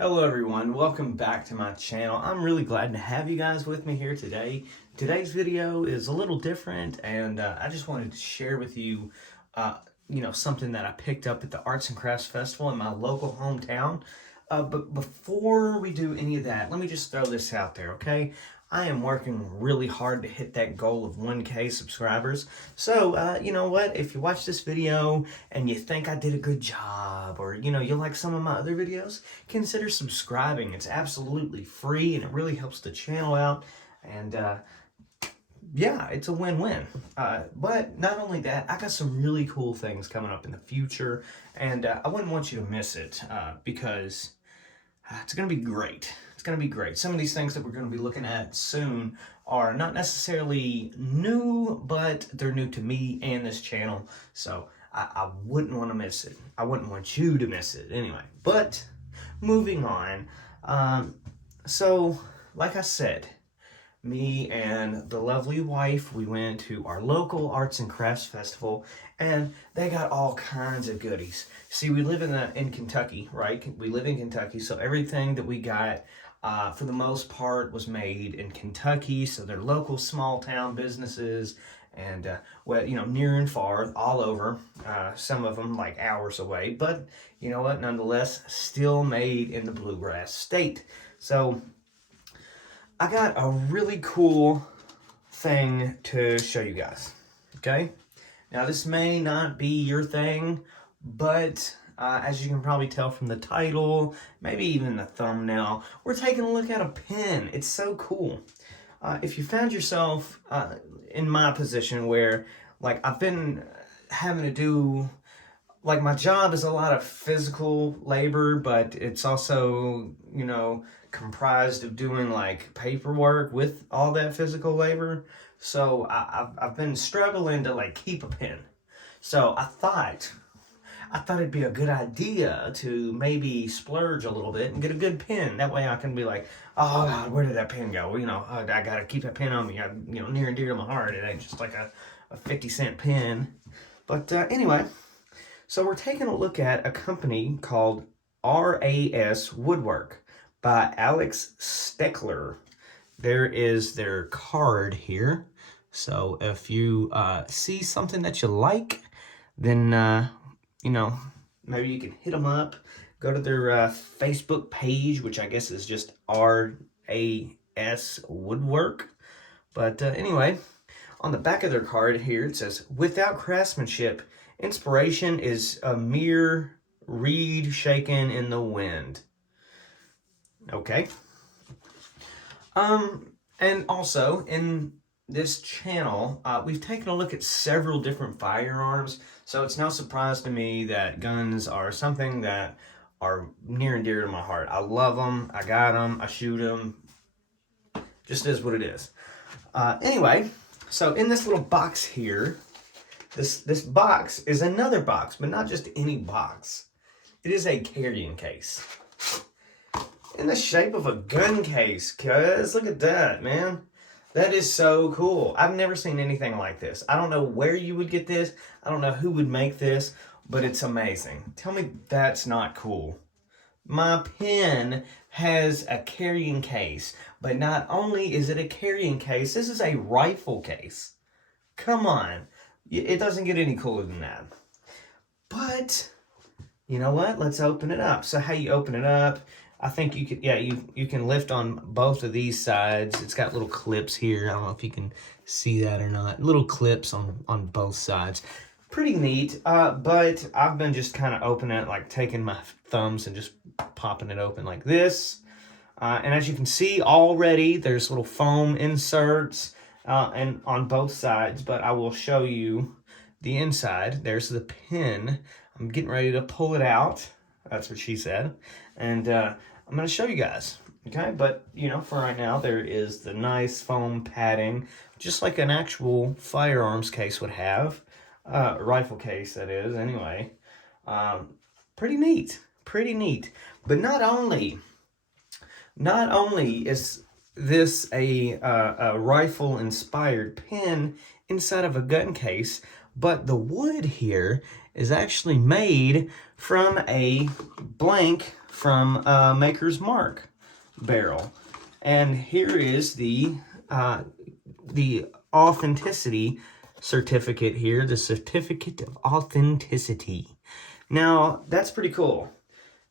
Hello everyone, welcome back to my channel. I'm really glad to have you guys with me here today. Today's video is a little different and I just wanted to share with you, something that I picked up at the Arts and Crafts Festival in my local hometown. But before we do any of that, let me just throw this out there, okay? I am working really hard to hit that goal of 1K subscribers. So, you know what? If you watch this video and you think I did a good job or, you like some of my other videos, consider subscribing. It's absolutely free and it really helps the channel out. And, yeah, it's a win-win. But not only that, I got some really cool things coming up in the future. And I wouldn't want you to miss it because it's going to be great. It's going to be great. Some of these things that we're going to be looking at soon are not necessarily new, but they're new to me and this channel. So I wouldn't want to miss it. I wouldn't want you to miss it anyway. But moving on. So like I said, me and the lovely wife, we went to our local Arts and Crafts Festival, and they got all kinds of goodies. See, we live in Kentucky, right? We live in Kentucky, so everything that we got, for the most part, was made in Kentucky. So they're local small town businesses, and near and far, all over. Some of them like hours away, but you know what? Nonetheless, still made in the bluegrass state. So I got a really cool thing to show you guys, okay? Now, this may not be your thing, but as you can probably tell from the title, maybe even the thumbnail, we're taking a look at a pen. It's so cool. If you found yourself in my position where, like, I've been having to do, like, my job is a lot of physical labor, but it's also, comprised of doing like paperwork with all that physical labor. So I've been struggling to like keep a pen. So I thought it'd be a good idea to maybe splurge a little bit and get a good pen. That way I can be like, oh God, where did that pen go? I gotta keep that pen on me. Near and dear to my heart. It ain't just like a 50-cent pen. But anyway, so we're taking a look at a company called Ras Woodwork by Alex Steckler. There is their card here. So if you see something that you like, then, maybe you can hit them up. Go to their Facebook page, which I guess is just RAS Woodwork. But anyway, on the back of their card here, it says, without craftsmanship, inspiration is a mere reed shaken in the wind. Okay. And also in this channel, we've taken a look at several different firearms, so it's no surprise to me that guns are something that are near and dear to my heart. I love them, I got them, I shoot them, just is what it is. Anyway, so in this little box here, this box is another box, but not just any box. It is a carrying case. In the shape of a gun case, cuz look at that, man. That is so cool. I've never seen anything like this. I don't know where you would get this. I don't know who would make this, but it's amazing. Tell me that's not cool. My pen has a carrying case, but not only is it a carrying case, this is a rifle case. Come on. It doesn't get any cooler than that. But, you know what? Let's open it up. So how you open it up, I think you could, you can lift on both of these sides. It's got little clips here. I don't know if you can see that or not. Little clips on both sides. Pretty neat, but I've been just kind of opening it, like taking my thumbs and just popping it open like this. And as you can see already, there's little foam inserts and on both sides, but I will show you the inside. There's the pin. I'm getting ready to pull it out. That's what she said. And I'm going to show you guys, okay? But, for right now, there is the nice foam padding, just like an actual firearms case would have. Rifle case, that is, anyway. Pretty neat. But not only is this a rifle-inspired pen inside of a gun case, but the wood here is actually made from a blank from Maker's Mark barrel. And here is the authenticity certificate here, the certificate of authenticity. Now, that's pretty cool.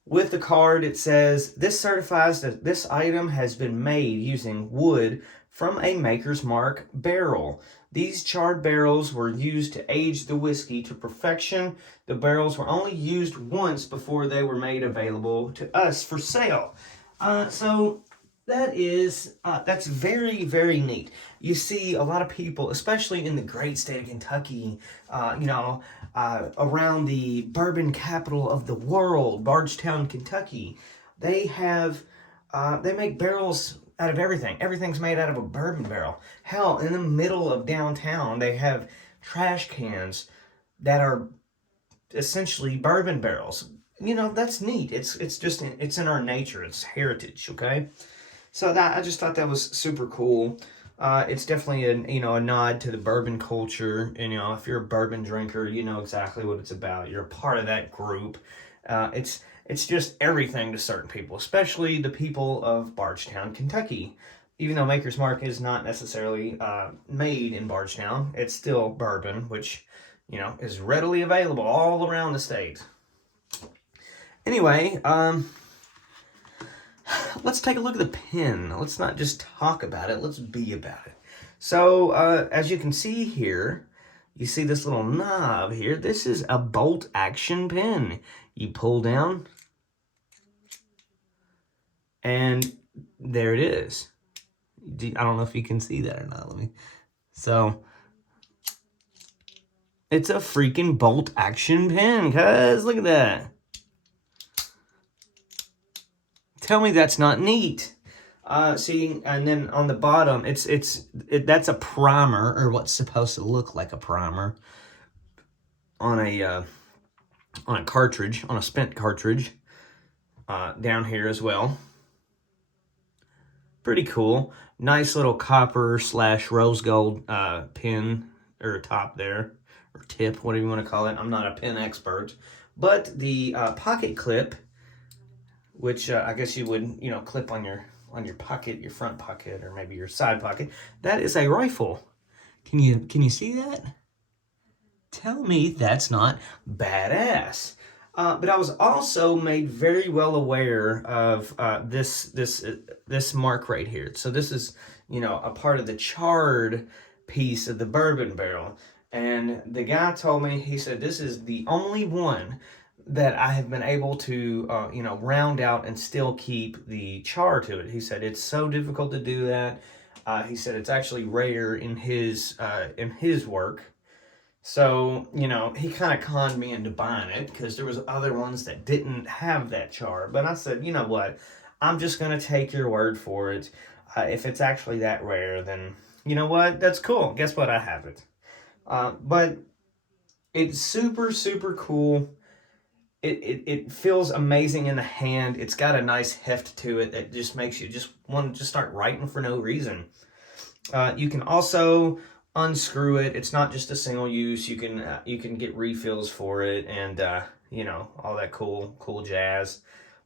With the card, it says, this certifies that this item has been made using wood from a Maker's Mark barrel. These charred barrels were used to age the whiskey to perfection. The barrels were only used once before they were made available to us for sale. So that's very, very neat. You see a lot of people, especially in the great state of Kentucky, around the bourbon capital of the world, Bardstown, Kentucky, they make barrels out of everything. Everything's made out of a bourbon barrel. Hell, in the middle of downtown, they have trash cans that are essentially bourbon barrels. That's neat. It's in our nature. It's heritage, okay? So I just thought that was super cool. It's definitely a nod to the bourbon culture. And, if you're a bourbon drinker, you know exactly what it's about. You're a part of that group. It's just everything to certain people, especially the people of Bardstown, Kentucky. Even though Maker's Mark is not necessarily made in Bardstown, it's still bourbon, which, is readily available all around the state. Anyway, let's take a look at the pen. Let's not just talk about it, let's be about it. So, as you can see here, you see this little knob here. This is a bolt action pen. You pull down, and there it is. I don't know if you can see that or not. So, it's a freaking bolt action pen, cuz look at that. Tell me that's not neat. See, and then on the bottom, that's a primer, or what's supposed to look like a primer on a cartridge, on a spent cartridge, down here as well. Pretty cool. Nice little copper / rose gold pin, or top there, or tip, whatever you want to call it. I'm not a pin expert, but the pocket clip, which I guess you would, clip on your pocket, your front pocket, or maybe your side pocket. That is a rifle. Can you see that? Tell me that's not badass. But I was also made very well aware of this mark right here. So this is, a part of the charred piece of the bourbon barrel. And the guy told me, he said, this is the only one that I have been able to, round out and still keep the char to it. He said it's so difficult to do that. He said it's actually rare in his work. So, he kind of conned me into buying it because there was other ones that didn't have that char. But I said, you know what? I'm just going to take your word for it. If it's actually that rare, then, you know what? That's cool. Guess what? I have it. But it's super, super cool. It feels amazing in the hand. It's got a nice heft to it that just makes you just want to just start writing for no reason. You can also unscrew it. It's not just a single use. You can get refills for it, and all that cool jazz.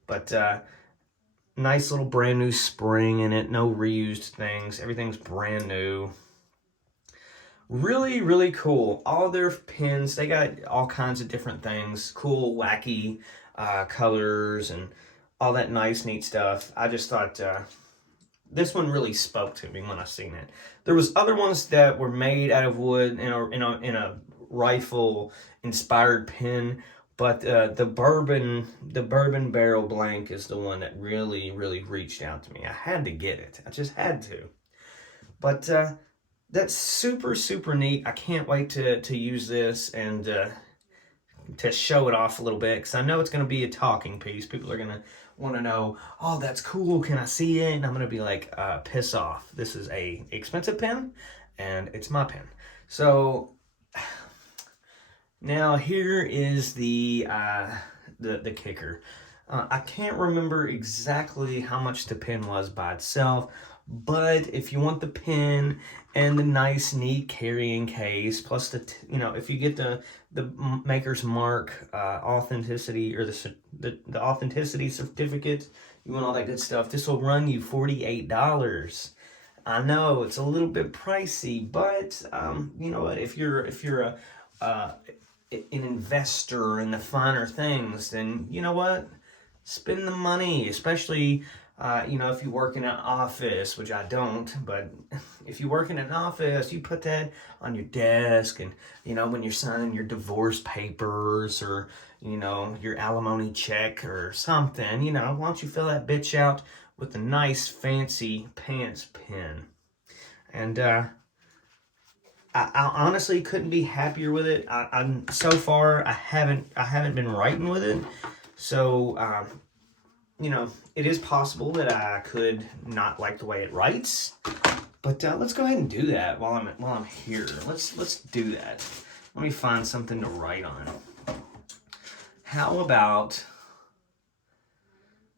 But nice little brand new spring in it. No reused things. Everything's brand new. Really, really cool. All their pins, they got all kinds of different things. Cool, wacky colors and all that nice, neat stuff. I just thought this one really spoke to me when I seen it. There was other ones that were made out of wood in a rifle inspired pin, but the bourbon barrel blank is the one that really, really reached out to me. I had to get it. I just had to. But that's super, super neat. I can't wait to use this and to show it off a little bit, because I know it's going to be a talking piece. People are going to want to know, oh, that's cool, can I see it? And I'm going to be like, piss off. This is a expensive pen, and it's my pen. So now here is the kicker. I can't remember exactly how much the pen was by itself, But if you want the pen and the nice, neat carrying case, plus the, if you get the Maker's Mark authenticity, or the authenticity certificate, you want all that good stuff, this will run you $48. I know it's a little bit pricey, but you know what? If you're an investor in the finer things, then you know what? Spend the money, especially if you work in an office, which I don't, but if you work in an office, you put that on your desk, and when you're signing your divorce papers, or your alimony check or something, why don't you fill that bitch out with a nice fancy pants pen? And I honestly couldn't be happier with it. I'm so far I haven't been writing with it, so it is possible that I could not like the way it writes. But let's go ahead and do that while I'm here. Let's do that. Let me find something to write on. How about?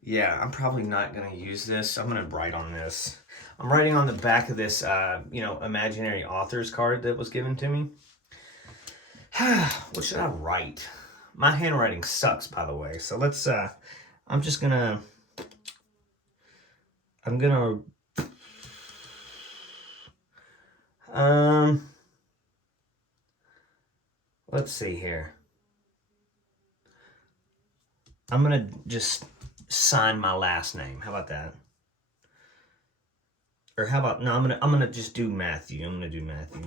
Yeah, I'm probably not gonna use this. I'm gonna write on this. I'm writing on the back of this, imaginary author's card that was given to me. What should I write? My handwriting sucks, by the way. So let's. I'm gonna. Let's see here. I'm gonna just sign my last name. How about that? Or how about, no, I'm gonna just do Matthew. I'm gonna do Matthew.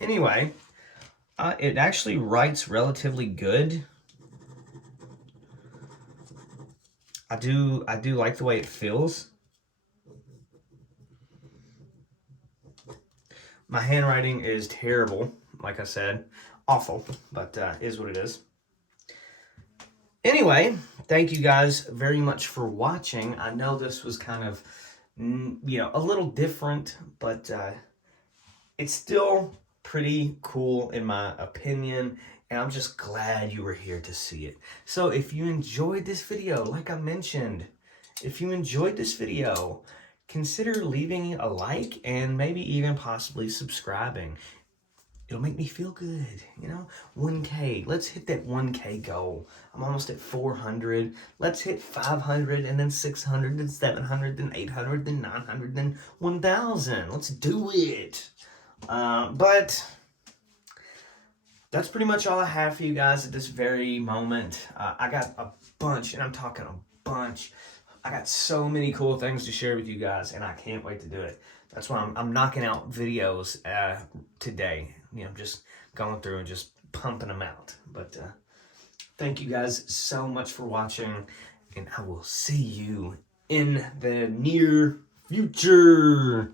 Anyway, it actually writes relatively good. I do like the way it feels. My handwriting is terrible, like I said. Awful, but is what it is. Anyway, thank you guys very much for watching. I know this was kind of, a little different, but it's still pretty cool in my opinion, and I'm just glad you were here to see it. So if you enjoyed this video, like I mentioned, if you enjoyed this video, consider leaving a like and maybe even possibly subscribing. It'll make me feel good, 1K. Let's hit that 1K goal. I'm almost at 400. Let's hit 500, and then 600, then 700, then 800, then 900, then 1,000. Let's do it. But that's pretty much all I have for you guys at this very moment. I got a bunch, and I'm talking a bunch. I got so many cool things to share with you guys, and I can't wait to do it. That's why I'm knocking out videos today. Just going through and just pumping them out. But thank you guys so much for watching, and I will see you in the near future.